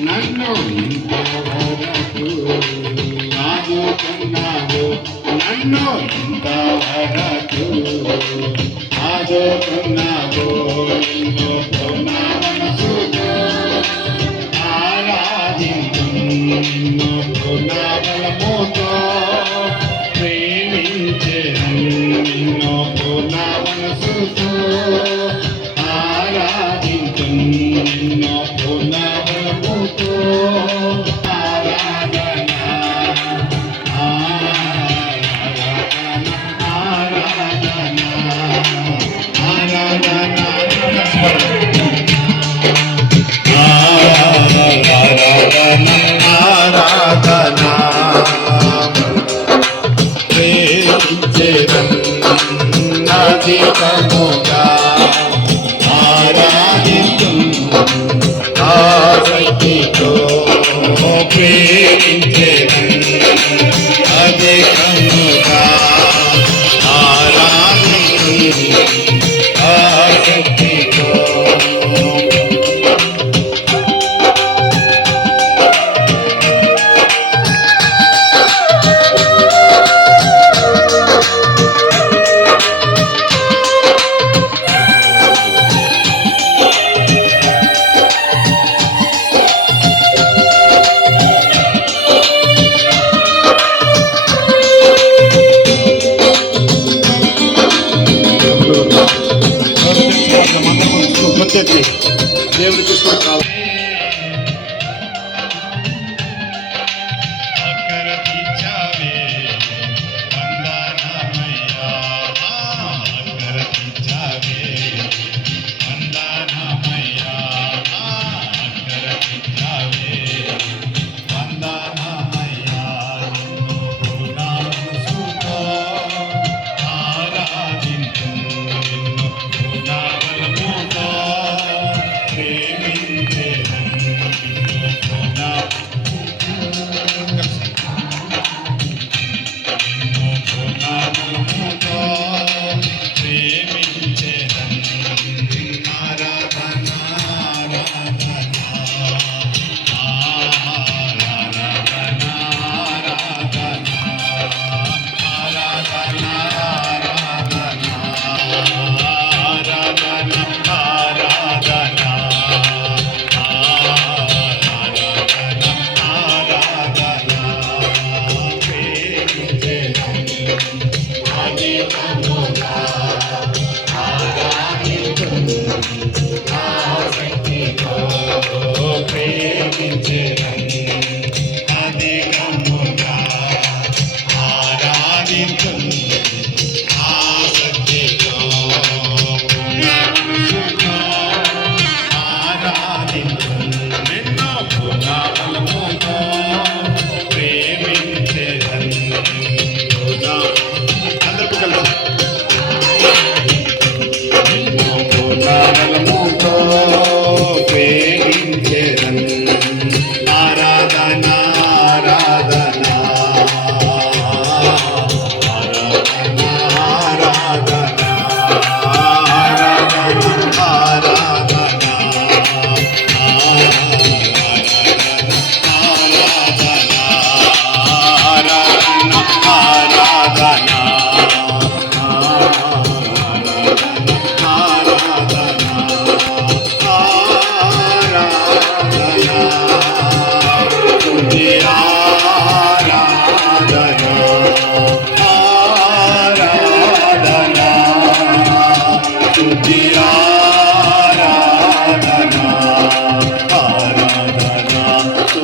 నన్ను ఇంతవరకు ఆదుకున్నావు నన్ను ఇంతవరకు ఆదుకున్నావు. సాధనా ప్రేమించేదముగా ఆరాధితుం ఆసక్తితో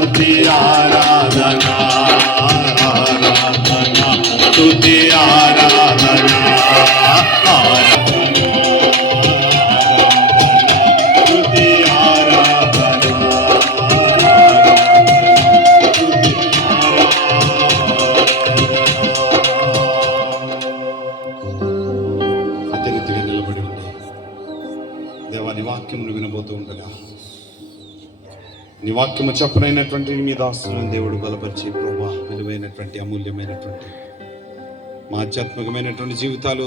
స్తుతి ఆరాధనా ఆరాధనా స్తుతి ఆరాధనా దేవాని వాక్యమును వినబోతూ ఉండగా నీ వాక్యము చెప్పనైనటువంటి మీ దాస్తులను దేవుడు బలపరిచి ప్రభా విలువైనటువంటి అమూల్యమైనటువంటి మా ఆధ్యాత్మికమైనటువంటి జీవితాలు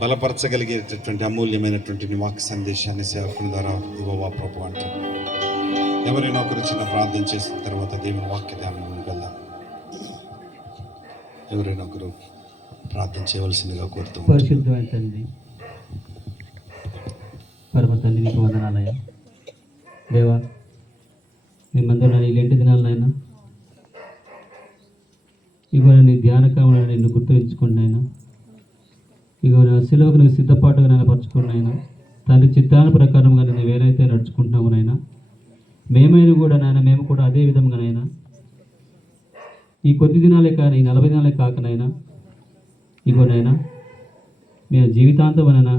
బలపరచగలిగేటటువంటి అమూల్యమైనటువంటి నీ వాక్య సందేశాన్ని సేవకుని ద్వారా ఇవ్వవా ప్రభు అంటారు ఎవరైనా ఒకరు చిన్న ప్రార్థన చేసిన తర్వాత దేవుని వాక్య ధ్యానం వెళ్దాం. ఎవరైనా ఒకరు ప్రార్థన చేయవలసిందిగా కోరుతూ పరిశుద్ధమైన తండ్రి పరమ తండ్రి నీకు దేవా మీ మందులో నీ దినాలు నాయన ఇగో నీ ధ్యాన కామలను నిన్ను గుర్తుంచుకోండి ఆయన ఇగో నా సెలవుకు నువ్వు సిద్ధపాటుగా నేను పరచుకోండి ఆయన తండ్రి చిత్తాన ప్రకారంగా నేను వేరైతే నడుచుకుంటున్నాము నాయన. మేమైనా కూడా నాయన మేము కూడా అదే విధంగా నాయన. ఈ కొద్ది దినాలే కానీ ఈ నలభై దినాలే కాకనైనా ఇగోనైనా మీ జీవితాంతమనైనా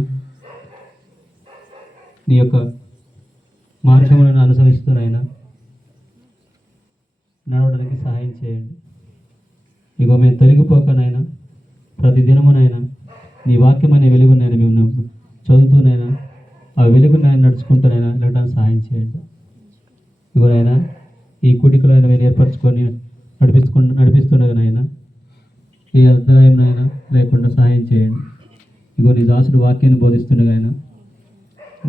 నీ యొక్క మార్గములను అనుసరిస్తున్నాయన నడవడానికి సహాయం చేయండి. ఇగో మేము తొలగిపోకనైనా ప్రతి దినమునైనా నీ వాక్యం అనే వెలుగునైనా మేము చదువుతూనైనా ఆ వెలుగునైనా నడుచుకుంటూనైనా వెళ్ళడానికి సహాయం చేయండి. ఇగోనైనా ఈ కుటికలైన మేము ఏర్పరచుకొని నడిపించుకు నడిపిస్తుండగానైనా ఏ అధ్యాయంనైనా లేకుండా సహాయం చేయండి. ఇగో నీ దాసుడు వాక్యాన్ని బోధిస్తుండగాయన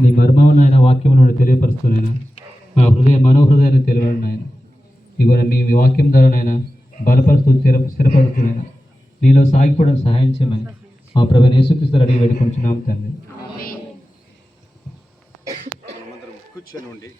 నీ మర్మమునైనా ఆయన వాక్యమును తెలియపరుస్తున్నాయన మా హృదయ మనోహృదయాన్ని తెలియడం ఆయన ఇగో మీ వాక్యం ద్వారా నాయన బలపరుస్తూ స్థిర స్థిరపడుతున్నాయన నీలో సాగిపోవడం సహాయం చేయమని మా ప్రభు యేసుక్రీస్తు అడిగి వేడుకుంటున్నాం తండ్రి. కూర్చొని ఉండి